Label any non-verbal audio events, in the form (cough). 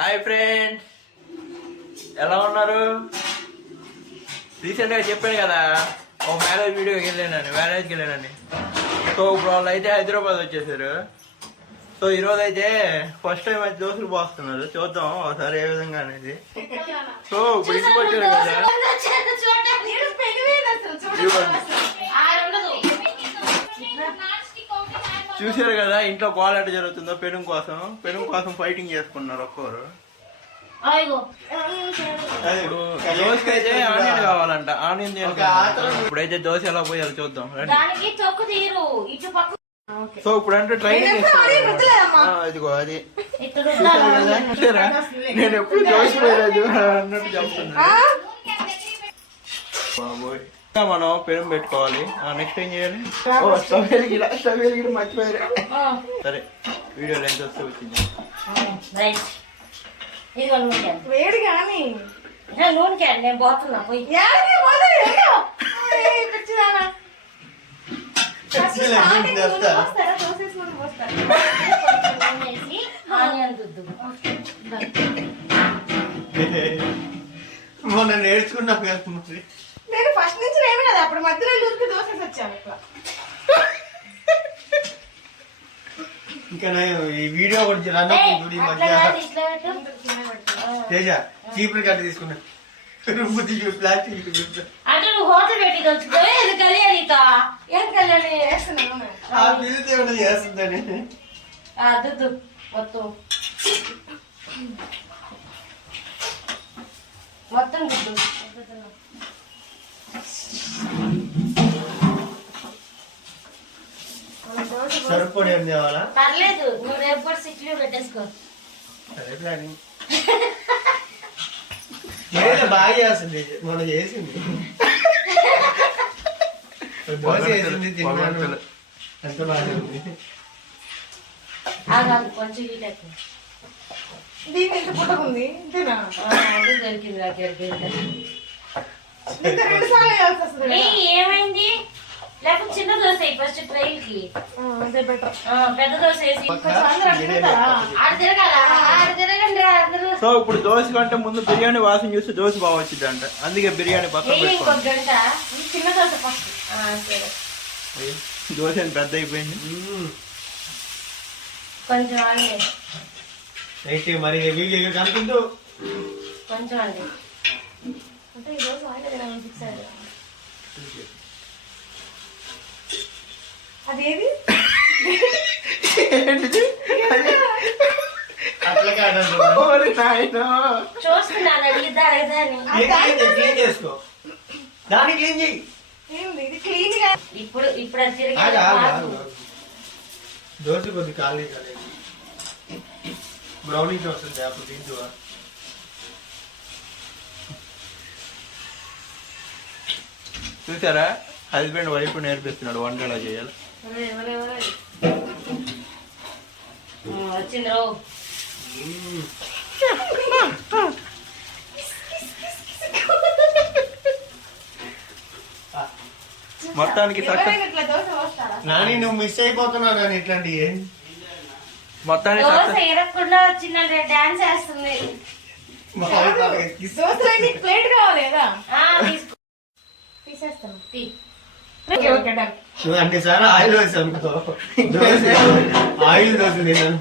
Hi friends. ఎలా ఉన్నారు? రీసెంట్గా చెప్పాను కదా ఒక మ్యారేజ్ వీడియోకి వెళ్ళానని మ్యారేజ్కి వెళ్ళానని. సో ఇప్పుడు వాళ్ళు అయితే హైదరాబాద్ వచ్చేసారు. సో ఈరోజు అయితే ఫస్ట్ టైం అయితే దోశలు పోస్తున్నారు. చూద్దాం ఒకసారి ఏ విధంగా అనేది. (laughs) సో ఇప్పుడు ఇంటికి వచ్చారు కదా. చూసారు కదా ఇంట్లో క్వాలిటీ జరుగుతుందో పెనుం కోసం. పెనుం కోసం ఫైటింగ్ చేసుకున్నారు ఒక్కోరు. దోశకి అయితే ఆనియన్ కావాలంట. ఆనియన్ ఇప్పుడైతే దోశ ఎలా పోయాలో చూద్దాం. రండి. దానికి తొక్కు తీరు. ఇటు పక్క సో ఇప్పుడు అంటే ట్రైనింగ్. ఇదిగో అది? నేను ఎప్పుడు దోశ పోయలేదు అన్నట్టు చెప్తున్నా బాబోయ్. మనం పెనం పెట్టుకోవాలి. నెక్స్ట్ ఏం చేయాలి? ఓ స్టవ్ వెలిగిలా స్టవ్ వెలిగి మర్చిపోయారు. సరే వీడియో లెంత్ వస్తే వచ్చింది. వేడి కానీ నూనె నేను పోతున్నా పోయి. మొన్న నేర్చుకున్నాం నేను కదా అప్పుడు మధ్యలో ఊరికి దోసేసి వచ్చాను ఇట్లా. ఇంకా నేను ఈ వీడియో కూడా రన్ అవుతుంది ఈ మధ్య. తేజ చీపురు కట్ట తీసుకున్నా. రుబ్బు తీసి ప్లాస్టిక్. అంటే నువ్వు హోటల్ పెట్టి కలుచుకోవే ఇది కళ్యాణితో ఏం కళ్యాణి వేస్తున్నాను నూనె. ఆ పిలితే ఏమైనా చేస్తుందని. దుద్దు మొత్తం. మొత్తం దుద్దు పోసి- సరిపడి ఏం తేవాలా? పర్లేదు నువ్వు రేపు కూడా సిట్లో పెట్టేసుకో. సరే ప్లానింగ్ ఏదో బాగా చేస్తుంది మొన్న చేసింది. (laughs) దోశ వేసింది తిన్నాను. ఎంత బాగా ఉంది ఆగాలి కొంచెం హీట్ ఎక్కువ. పుట్టకుంది ఇంతేనా ఆ, అది దొరికింది నాకు దొరికింది ఇంత రెండు సార్లు వేయాల్సి వస్తుంది ఏయ్, ఏమైంది లేకపోతే చిన్న దోశ ఫస్ట్ ట్రైల్కి ఆ, అదే బెటర్ ఆ, పెద్ద దోశ వేసి ఆడ తిరగాల? ఆడ తిరగండి అందరూ సో ఇప్పుడు దోశ కంటే ముందు బిర్యానీ వాసన చూస్తే దోశ బాగా వచ్చింది అంట అందుకే బిర్యానీ పక్కన ఇంకొక గంట ఈ చిన్న దోశ ఫస్ట్ ఆ, సరే. దోశ పెద్ద అయిపోయింది. కొంచెం అండి అయితే మరి వీడియో కనుకుంటూ కొంచెం అండి అంటే ఈ రోజు ఫిక్స్ అయ్యారు? అదేది? ఏంటిది? అట్లా కాదు ఓరి నాయనో. చూస్తున్నాను అడిగిద్దా అడిగిద్దా అని. క్లీన్ చేసుకో. దాన్ని క్లీన్ చేయి. ఏంది? ఇది క్లీన్గా ఇప్పుడు ఇప్పుడు అది ఆగు. దోశ కొద్ది ఖాళీ కాలేదు. బ్రౌనింగ్ వస్తుంది అప్పుడు తింటువా చూసారా? హస్బెండ్ వైఫ్ నేర్పిస్తున్నాడు వంట ఎలా చేయాలి. వచ్చింది మొత్తానికి నాని నువ్వు మిస్ అయిపోతున్నావు కానీ ఇట్లాంటివి మొత్తానికి వచ్చిందంటే డాన్స్ వేస్తుంది ప్లేట్ తీసేస్తాను. నువ్వు అంటే సార్ ఆయిల్ వేసాను ఆయిల్ దోశ తిన్నాను